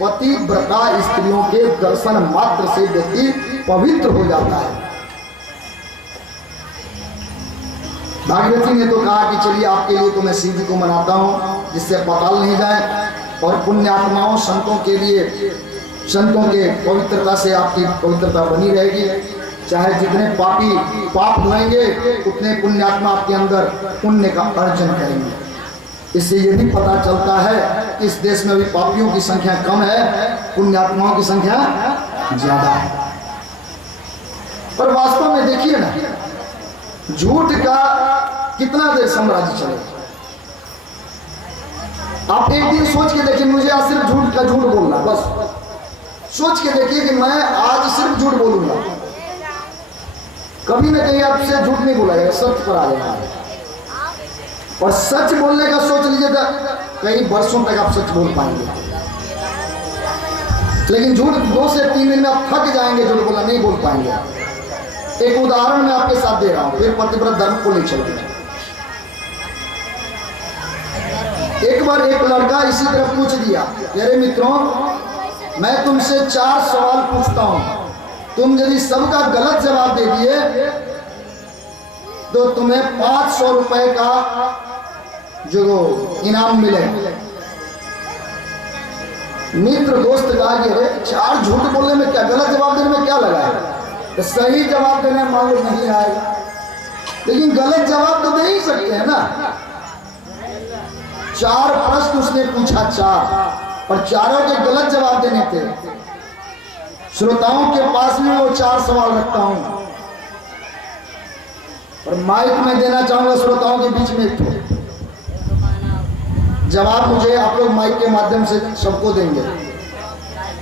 पतिव्रता स्त्रियों के दर्शन मात्र से व्यक्ति पवित्र हो जाता है। भागीरथी ने तो कहा कि चलिए आपके लिए तो मैं शिव जी को मनाता हूं जिससे पाताल नहीं जाए, और पुण्यात्माओं संतों के लिए, संतों के पवित्रता से आपकी पवित्रता बनी रहेगी। चाहे जितने पापी पाप धोएंगे उतने पुण्यात्मा आपके अंदर पुण्य का अर्जन करेंगे। इससे यह भी पता चलता है कि इस देश में भी पापियों की संख्या कम है, पुण्यात्माओं की संख्या ज्यादा है। पर वास्तव में देखिए ना, झूठ का कितना देर साम्राज्य चलेगा। आप एक दिन सोच के देखिए, मुझे आज सिर्फ झूठ का झूठ बोलना, बस सोच के देखिए कि मैं आज सिर्फ झूठ बोलूंगा। कभी ना कहीं आपसे झूठ नहीं बोला जाएगा, सत्य पर आ जाएगा। और सच बोलने का सोच लीजिएगा, कई वर्षों तक आप सच बोल पाएंगे। लेकिन झूठ 2 से 3 दिन में आप थक जाएंगे, झूठ बोलना नहीं बोल पाएंगे। एक उदाहरण मैं आपके साथ दे रहा हूं, फिर पतिव्रत धर्म को ले चलते। एक बार एक लड़का इसी तरह पूछ दिया, मेरे मित्रों मैं तुमसे 4 सवाल पूछता हूं, तुम यदि सबका गलत जवाब दे दिए तो तुम्हें 500 रुपए का जो इनाम मिलेगा। मित्र दोस्त कहा कि अरे 4 झूठ बोलने में क्या, गलत जवाब देने में क्या लगा है, तो सही जवाब देने में मान लो नहीं आएगा, लेकिन गलत जवाब तो दे ही सकते हैं ना। 4 प्रश्न उसने पूछा, 4 और चारों के गलत जवाब देने थे। श्रोताओं के पास में वो 4 सवाल रखता हूं और माइक में देना चाहूंगा श्रोताओं के बीच में। एक तो जवाब मुझे आप लोग माइक के माध्यम से सबको देंगे।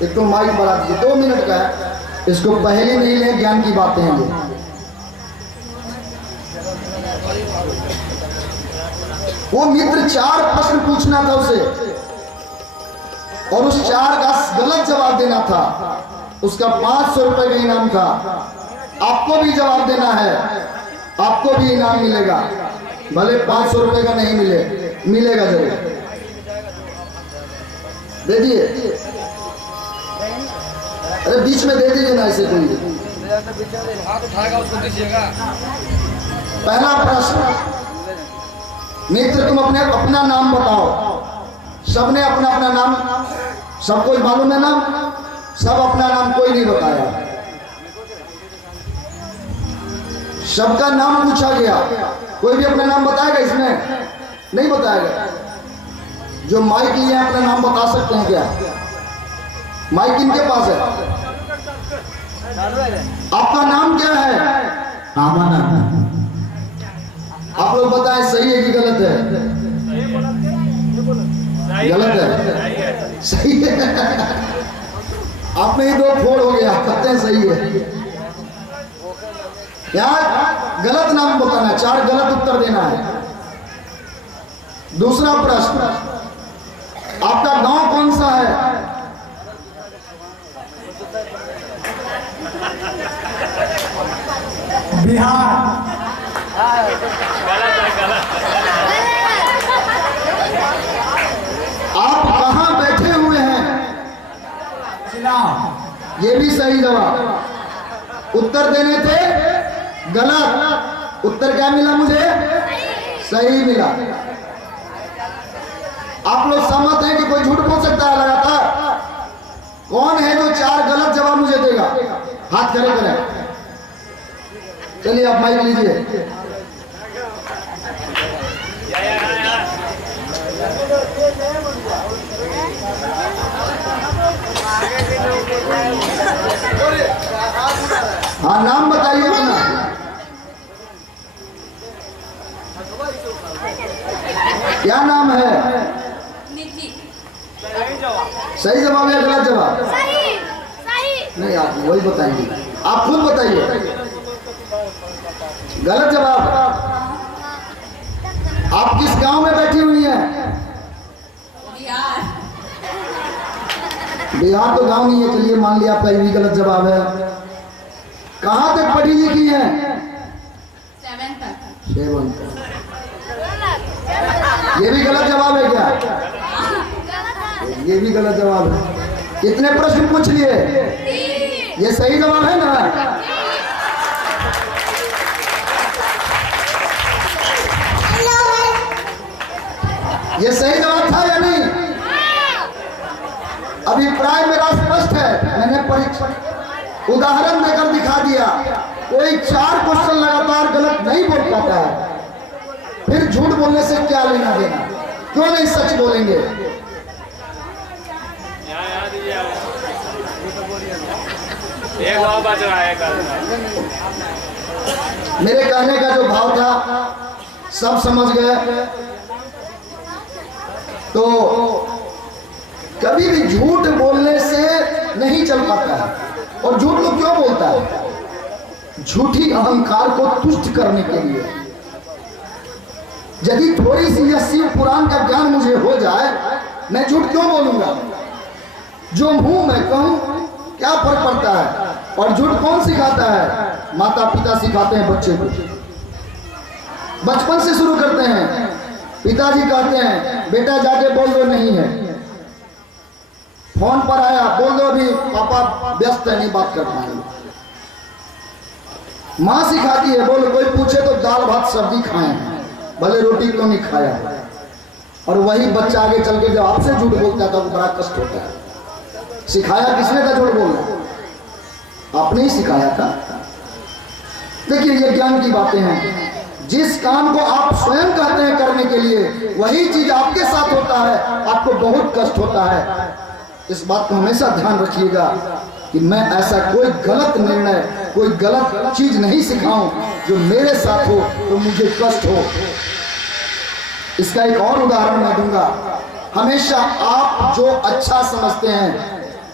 एक तो माइक बढ़ा दीजिए, 2 मिनट का है, इसको पहले नहीं ले, ज्ञान की बातें हैं ये। वो मित्र 4 प्रश्न पूछना था उसे और उस 4 का गलत जवाब देना था, उसका 500 रुपए का इनाम था। आपको भी जवाब देना है, आपको भी इनाम मिलेगा, भले 500 रुपए का नहीं मिले, मिलेगा जरूर। दे दिए, अरे बीच में दे दीजिए ना, ऐसे कोई। पहला प्रश्न, मित्र तुम अपना नाम बताओ। सबने अपना अपना नाम, सबको मालूम है नाम, सब अपना नाम, कोई नहीं बताया। सबका नाम पूछा गया, कोई भी अपना नाम बताएगा इसमें? नहीं बताएगा। जो माइक लिए हैं अपना नाम बता सकते हैं क्या? माइक इनके पास है। आपका नाम क्या है? आप लोग बताएं सही है कि गलत है? गलत है? सही है। आप में ही दो फोड़ हो गया, कहते हैं सही है। यार गलत नाम बताना, 4 गलत उत्तर देना है। दूसरा प्रश्न, आपका गांव कौन सा है? बिहार। आप कहां बैठे हुए हैं? ये भी सही जवाब। उत्तर देने थे गलत, उत्तर क्या मिला मुझे? सही मिला। आप लोग सहमत हैं कि कोई झूठ बोल सकता है लगातार? कौन है जो 4 गलत जवाब मुझे देगा? हाथ खड़े करें। चलिए आप माइक लीजिए। हाँ नाम बताइए अपना। क्या नाम है? सही जवाब है गलत जवाब? नहीं आप वही बताएंगे, आप खुद बताइए। गलत जवाब। आप किस गांव में बैठी हुई हैं? बिहार तो गांव नहीं है। चलिए मान लिया आपका ये भी गलत जवाब है। कहां तक पढ़ी लिखी हैं? 7 तक। ये भी गलत जवाब है क्या? ये भी गलत जवाब है। कितने प्रश्न पूछ लिए? ये सही जवाब है ना? ये सही जवाब था या नहीं? अभिप्राय मेरा स्पष्ट है। मैंने परीक्षा उदाहरण देकर दिखा दिया। कोई 4 क्वेश्चन लगातार गलत नहीं बोल पाता है, फिर झूठ बोलने से क्या लेना देना? क्यों नहीं सच बोलेंगे? मेरे कहने का जो भाव था सब समझ गए। तो कभी भी झूठ बोलने से नहीं चल पाता है। और झूठ लोग क्यों बोलता है? झूठी अहंकार को तुष्ट करने के लिए। यदि थोड़ी सी यह शिव पुराण का ज्ञान मुझे हो जाए, मैं झूठ क्यों बोलूंगा? जो मुंह मैं कहूं क्या फर्क पड़ता है? और झूठ कौन सिखाता है? माता पिता सिखाते हैं बच्चे को। बचपन से शुरू करते हैं। पिताजी कहते हैं बेटा जाके बोल दो नहीं है, फोन पर आया बोल दो अभी पापा व्यस्त है नहीं बात कर पाएंगे। माँ सिखाती है बोलो कोई पूछे तो दाल भात सब्जी खाएं, भले रोटी क्यों नहीं खाया। और वही बच्चा आगे चल के जब आपसे झूठ बोलता है तो बड़ा कष्ट होता है। सिखाया किसने था झूठ बोलना? आपने ही सिखाया था। देखिए ये ज्ञान की बातें हैं। जिस काम को आप स्वयं कहते हैं करने के लिए वही चीज आपके साथ होता है, आपको बहुत कष्ट होता है। इस बात को हमेशा ध्यान रखिएगा कि मैं ऐसा कोई गलत निर्णय, कोई गलत चीज नहीं सिखाऊं जो मेरे साथ हो तो मुझे कष्ट हो। इसका एक और उदाहरण मैं दूंगा। हमेशा आप जो अच्छा समझते हैं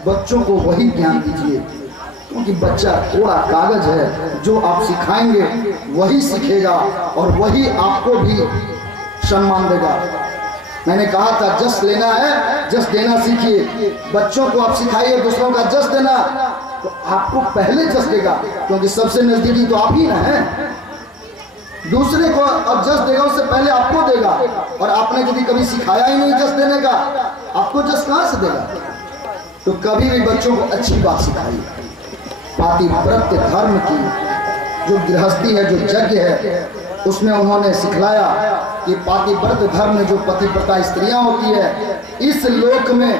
बच्चों को वही ज्ञान दीजिए, क्योंकि बच्चा थोड़ा कागज है। जो आप सिखाएंगे वही सीखेगा और वही आपको भी सम्मान देगा। मैंने कहा था जस लेना है जस देना सीखिए। बच्चों को आप सिखाइए दूसरों का जस देना तो आपको पहले जस देगा, क्योंकि सबसे नजदीकी तो आप ही ना है। दूसरे को अब जस देगा उससे पहले आपको देगा। और आपने यदि कभी सिखाया ही नहीं जस देने का, आपको जस कहां से देगा? तो कभी भी बच्चों को अच्छी बात सिखाइए। पातिव्रत धर्म की जो गृहस्थी है, जो यज्ञ है, उसमें उन्होंने सिखलाया कि पातिव्रत धर्म में जो पतिव्रता स्त्रियां होती है इस लोक में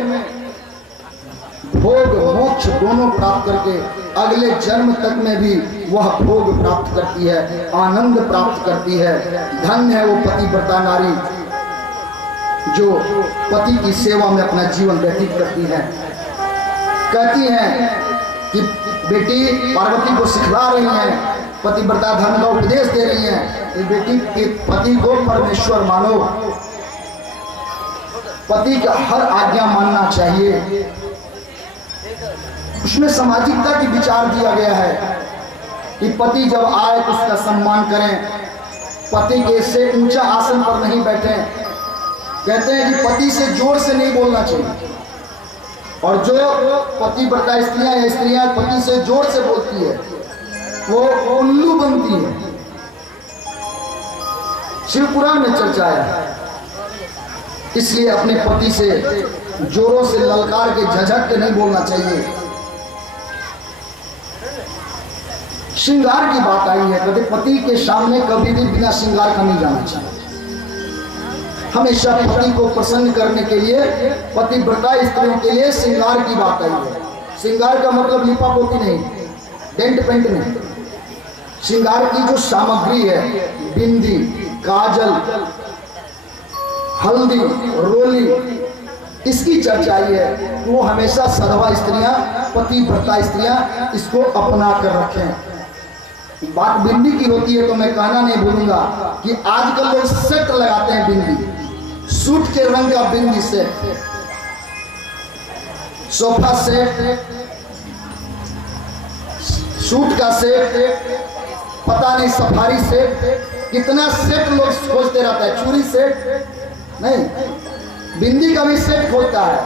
भोग मोक्ष दोनों प्राप्त करके अगले जन्म तक में भी वह भोग प्राप्त करती है, आनंद प्राप्त करती है। धन्य है वो पतिव्रता नारी। जो पति की सेवा में अपना जीवन व्यतीत करती हैं। कहती हैं कि बेटी पार्वती को सिखला रही हैं, पतिव्रता धर्म का उपदेश दे रही हैं कि बेटी के पति को परमेश्वर मानो, पति का हर आज्ञा मानना चाहिए। उसमें सामाजिकता की विचार दिया गया है कि पति जब आए तो उसका सम्मान करें, पति के से ऊंचा आसन पर नहीं बैठे। कहते हैं कि पति से जोर से नहीं बोलना चाहिए, और जो पतिव्रता स्त्रियां या स्त्रियां पति से जोर से बोलती है वो उल्लू बनती है। शिव पुराण में चर्चा है। इसलिए अपने पति से जोरों से ललकार के झझक के नहीं बोलना चाहिए। श्रृंगार की बात आई है, कभी पति के सामने कभी भी बिना श्रृंगार का नहीं जाना चाहिए। हमेशा पति को प्रसन्न करने के लिए, पतिव्रता स्त्रियों के लिए श्रृंगार की बात आई है। श्रृंगार का मतलब लिपा पोती नहीं, डेंट पेंट नहीं। श्रृंगार की जो सामग्री है, बिंदी, काजल, हल्दी, रोली, इसकी चर्चा आई है। वो हमेशा सधवा स्त्रियां, पतिव्रता स्त्रियां इसको अपना कर रखें। बात बिंदी की होती है तो मैं कहना नहीं भूलूंगा कि आजकल लोग सेट लगाते हैं बिंदी, सूट के रंग का बिंदी सेट, सोफा सेट, सूट का सेट, पता नहीं सफारी सेट, कितना सेट लोग खोजते रहता है। चूड़ी सेट नहीं, बिंदी का भी सेट खोजता है।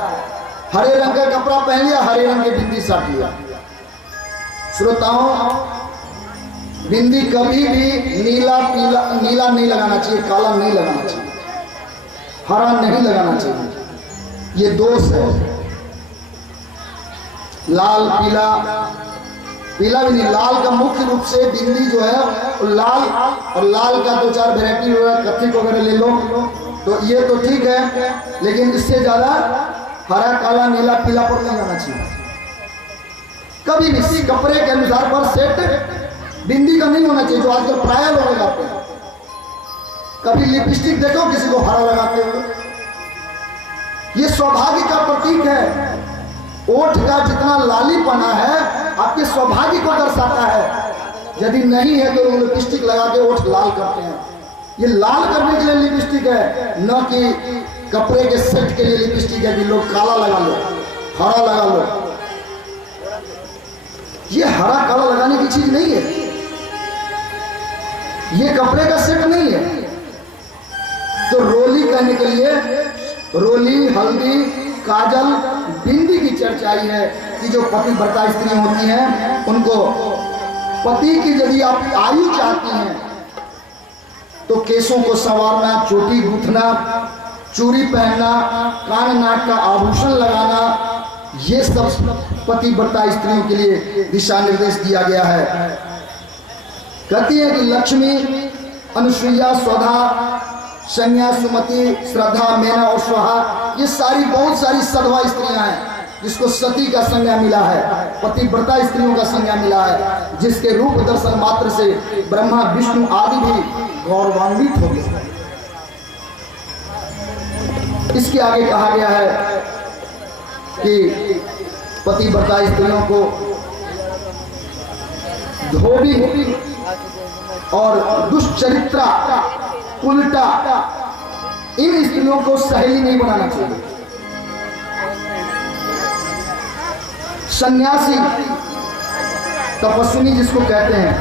हरे रंग का कपड़ा पहन लिया, हरे रंग की बिंदी साट लिया। श्रोताओं, बिंदी कभी भी नीला नहीं लगाना चाहिए, काला नहीं लगाना चाहिए, हरा नहीं लगाना चाहिए, ये दोष है। लाल, पीला भी नहीं, लाल का मुख्य रूप से बिंदी जो है लाल, और लाल का दो चार वैरायटी कथिक वगैरह ले लो तो ये तो ठीक है, लेकिन इससे ज्यादा हरा, काला, नीला, पीला पर नहीं जाना चाहिए कभी भी। कपड़े के अनुसार पर सेट बिंदी का नहीं होना चाहिए, जो आजकल प्राय लोग लगाते हैं। कभी लिपस्टिक देखो किसी को हरा लगाते हुए, ये सौभाग्य का प्रतीक है। ओठ का जितना लालीपना है आपके सौभाग्य को दर्शाता है। यदि नहीं है तो लोग लिपस्टिक लगा के ओठ लाल करते हैं। ये लाल करने के लिए लिपस्टिक है, न कि कपड़े के सेट के लिए लिपस्टिक है कि लोग काला लगा लो, हरा लगा लो। ये हरा काला लगाने की चीज नहीं है, ये कपड़े का सेट नहीं है। तो रोली करने के लिए रोली, हल्दी, काजल, बिंदी की चर्चा आई है कि जो पतिव्रता स्त्री होती हैं उनको पति की यदि आप आयु चाहती हैं तो केसों को संवारना, चोटी गूंथना, चूड़ी पहनना, कान नाक का आभूषण लगाना, ये सब पतिव्रता स्त्रियों के लिए दिशा निर्देश दिया गया है। कहती है कि लक्ष्मी, अनुसुईया, स्वधा, संज्ञा, सुमति, श्रद्धा, मेना और स्वाहा, ये सारी बहुत सारी सधवा स्त्रियां हैं जिसको सती का संज्ञा मिला है, पतिव्रता स्त्रियों का संज्ञा मिला है, जिसके रूप दर्शन मात्र से ब्रह्मा, विष्णु आदि भी गौरवान्वित हो गए। इसके आगे कहा गया है कि पतिव्रता स्त्रियों को धोबी और दुष्चरित्रा, उल्टा, इन स्त्रियों को सहेली नहीं बनाना चाहिए। सन्यासी, तपस्विनी जिसको कहते हैं,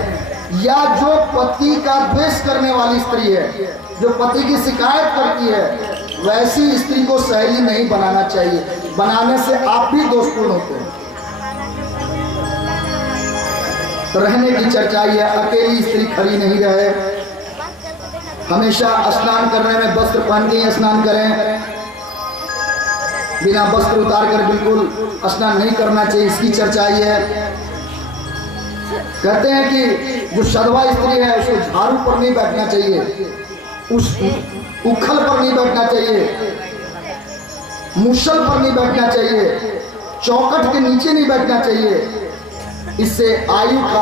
या जो पति का द्वेष करने वाली स्त्री है, जो पति की शिकायत करती है, वैसी स्त्री को सहेली नहीं बनाना चाहिए। बनाने से आप भी दोषपूर्ण होते हैं। रहने की चर्चा है, अकेली स्त्री खड़ी नहीं रहे, हमेशा स्नान करने में वस्त्र पहन के स्नान करें, बिना वस्त्र उतार कर बिल्कुल स्नान नहीं करना चाहिए, इसकी चर्चा है। कहते हैं कि जो सधवा स्त्री है उसको झाड़ू पर नहीं बैठना चाहिए, उस उखल पर नहीं बैठना चाहिए, मुसल पर नहीं बैठना चाहिए, चौखट के नीचे नहीं बैठना चाहिए। इससे आयु का,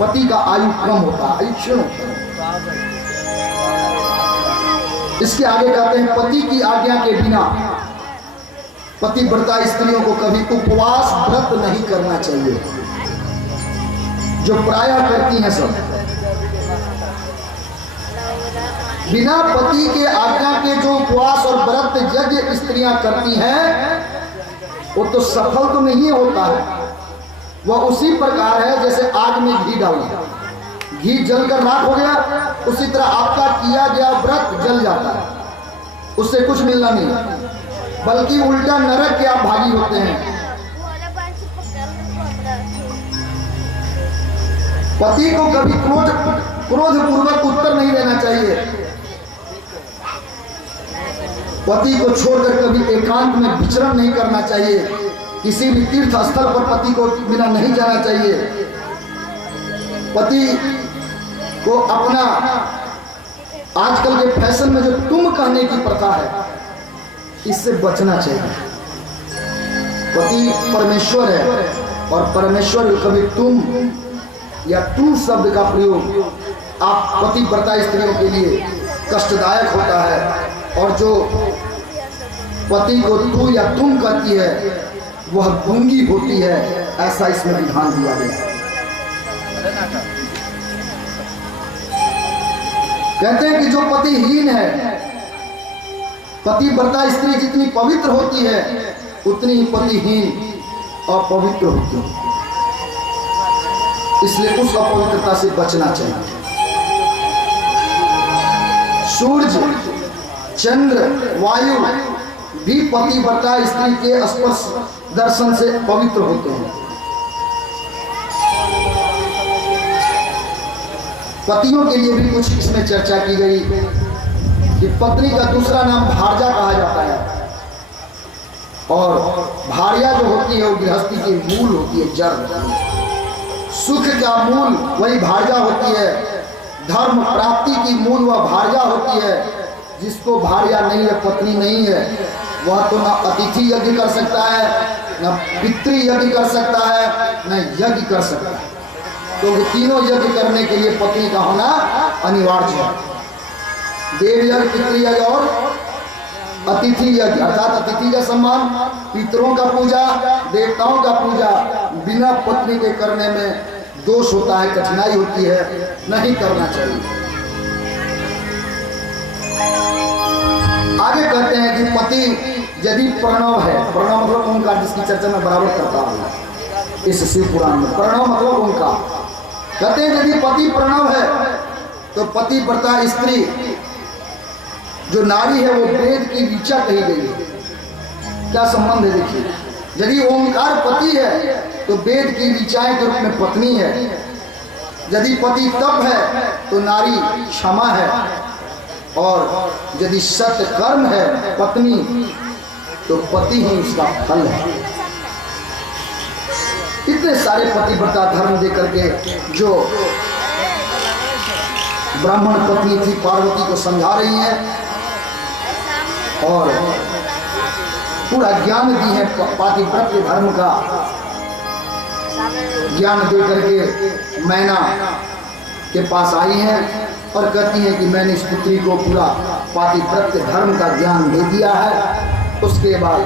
पति का आयु कम होता है, आयु क्षीण होता है। इसके आगे कहते हैं पति की आज्ञा के बिना पतिव्रता स्त्रियों को कभी उपवास व्रत नहीं करना चाहिए, जो प्रायः करती हैं सब। बिना पति के आज्ञा के जो उपवास और व्रत यज्ञ स्त्रियां करती हैं वो तो सफल तो नहीं होता है। वह उसी प्रकार है जैसे आग में घी डालना, घी जलकर राख हो गया, उसी तरह आपका किया गया व्रत जल जाता है, उससे कुछ मिलना नहीं, बल्कि उल्टा नरक के आप भागी होते हैं। पति को कभी क्रोध पूर्वक उत्तर नहीं देना चाहिए। पति को छोड़कर कभी एकांत में विचरण नहीं करना चाहिए। किसी भी तीर्थ स्थल पर पति को बिना नहीं जाना चाहिए। पति को अपना आजकल के फैशन में जो तुम कहने की प्रथा है, इससे बचना चाहिए। पति परमेश्वर है और परमेश्वर कभी तुम या तू शब्द का प्रयोग आप पतिव्रता स्त्रियों के लिए कष्टदायक होता है। और जो पति को तू या तुम कहती है वह गूंगी होती है, ऐसा इसमें विधान दिया गया। कहते हैं कि जो पतिहीन है, पतिव्रता स्त्री जितनी पवित्र होती है उतनी ही पतिहीन अपवित्र होती है, इसलिए उस अपवित्रता से बचना चाहिए। सूर्य, चंद्र, वायु भी पतिव्रता स्त्री के स्पर्श दर्शन से पवित्र होते हैं। पतियों के लिए भी कुछ इसमें चर्चा की गई कि पत्नी का दूसरा नाम भार्या कहा जाता है, और भार्या जो होती है वो गृहस्थी की मूल होती है, जड़। सुख का मूल वही भार्या होती है, धर्म प्राप्ति की मूल वह भार्या होती है। जिसको भार्या नहीं है, पत्नी नहीं है, वह तो ना अतिथि यज्ञ कर सकता है, न पितृ यज्ञ कर सकता है, न यज्ञ कर सकता है। तो तीनों यज्ञ करने के लिए पत्नी का होना अनिवार्य है। देव यज्ञ, पितृ यज्ञ और अतिथि यज्ञ, अर्थात अतिथि का सम्मान, पितरों का पूजा, देवताओं का पूजा बिना पत्नी के करने में दोष होता है, कठिनाई होती है, नहीं करना चाहिए। आगे कहते हैं कि पति यदि प्रणव है, प्रणव मतलब ओंकार, जिसकी चर्चा मैं बराबर करता हूँ इस शिव पुराण में। प्रणव मतलब ओंकार। कहते हैं यदि पति प्रणव है तो पतिव्रता स्त्री जो नारी है वो वेद की ऋचा कही गई है। क्या संबंध है देखिए, यदि ओंकार पति है तो वेद की ऋचाएं के रूप में पत्नी है। यदि पति तप है तो नारी क्षमा है, और यदि सत्य कर्म है पत्नी तो पति ही उसका फल है। इतने सारे पतिव्रता धर्म देकर के जो ब्राह्मण पत्नी थी पार्वती को समझा रही है और पूरा ज्ञान दी है, पतिव्रत धर्म का ज्ञान दे करके मैना के पास आई है और कहती है कि मैंने इस पुत्री को पूरा पतिव्रत धर्म का ज्ञान दे दिया है। उसके बाद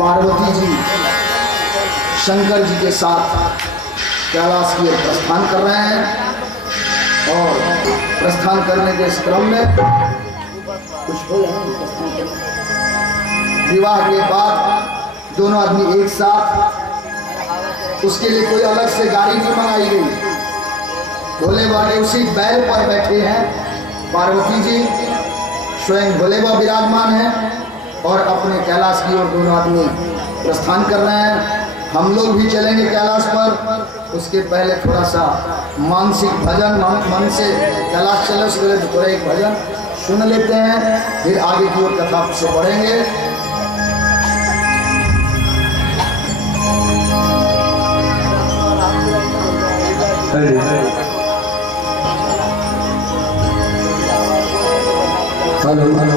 पार्वती जी शंकर जी के साथ कैलाश की ओर प्रस्थान कर रहे हैं, और प्रस्थान करने के इस क्रम में कुछ हो विवाह के बाद दोनों आदमी एक साथ, उसके लिए कोई अलग से गाड़ी नहीं मंगाई गई। भोले बाबा उसी बैल पर बैठे हैं, पार्वती जी स्वयं भोले बाबा विराजमान हैं और अपने कैलाश की ओर दोनों आदमी प्रस्थान कर रहे हैं। हम लोग भी चलेंगे कैलाश पर, उसके पहले थोड़ा सा मानसिक भजन, मन से कैलाश चले उसके पहले थोड़ा एक भजन सुन लेते हैं, फिर आगे की ओर कथा से बढ़ेंगे। हेलो हेलो,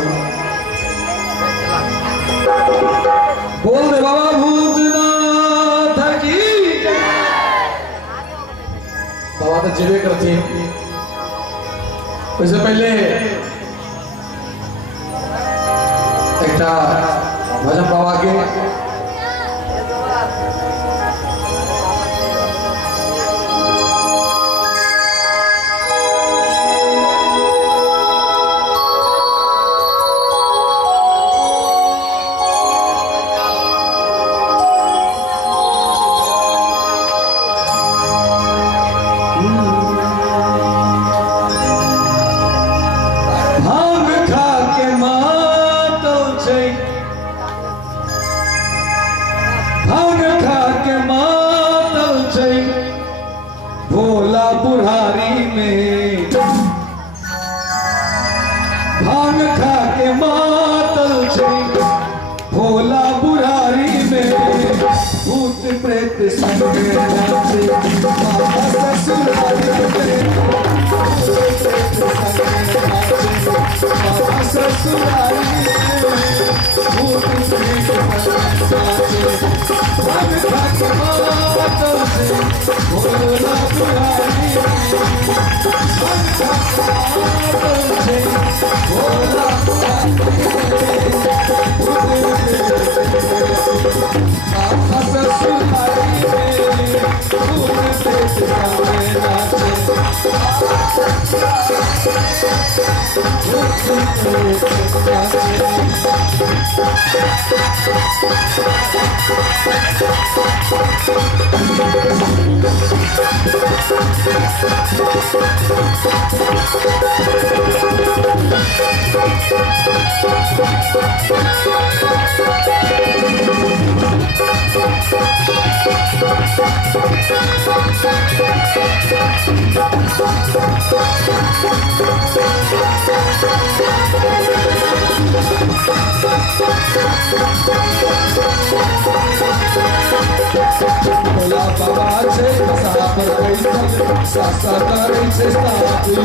बोल दे बाबा भूतनाथ की। बाबा तो जीवे करते हैं। वैसे पहले बेटा भजन बाबा के भांग खा के मातल छै भांग खा के मातल छै भोला बुढ़ारी में भांग खा के मातल छै भोला बुढ़ारी में भूत प्रेत संग नाचे बाबा ससुरारी में बाबा ससुरारी में भूत प्रेत संग नाचे भांग खा के मातल छै भोला बुढ़ारी में भांग खा के मातल छै भोला बुढ़ारी में बाबा ससुरारी में भूत प्रेत संग नाचे भोला बाबा छै बसा पर बैठल सासा करै छै साथ यो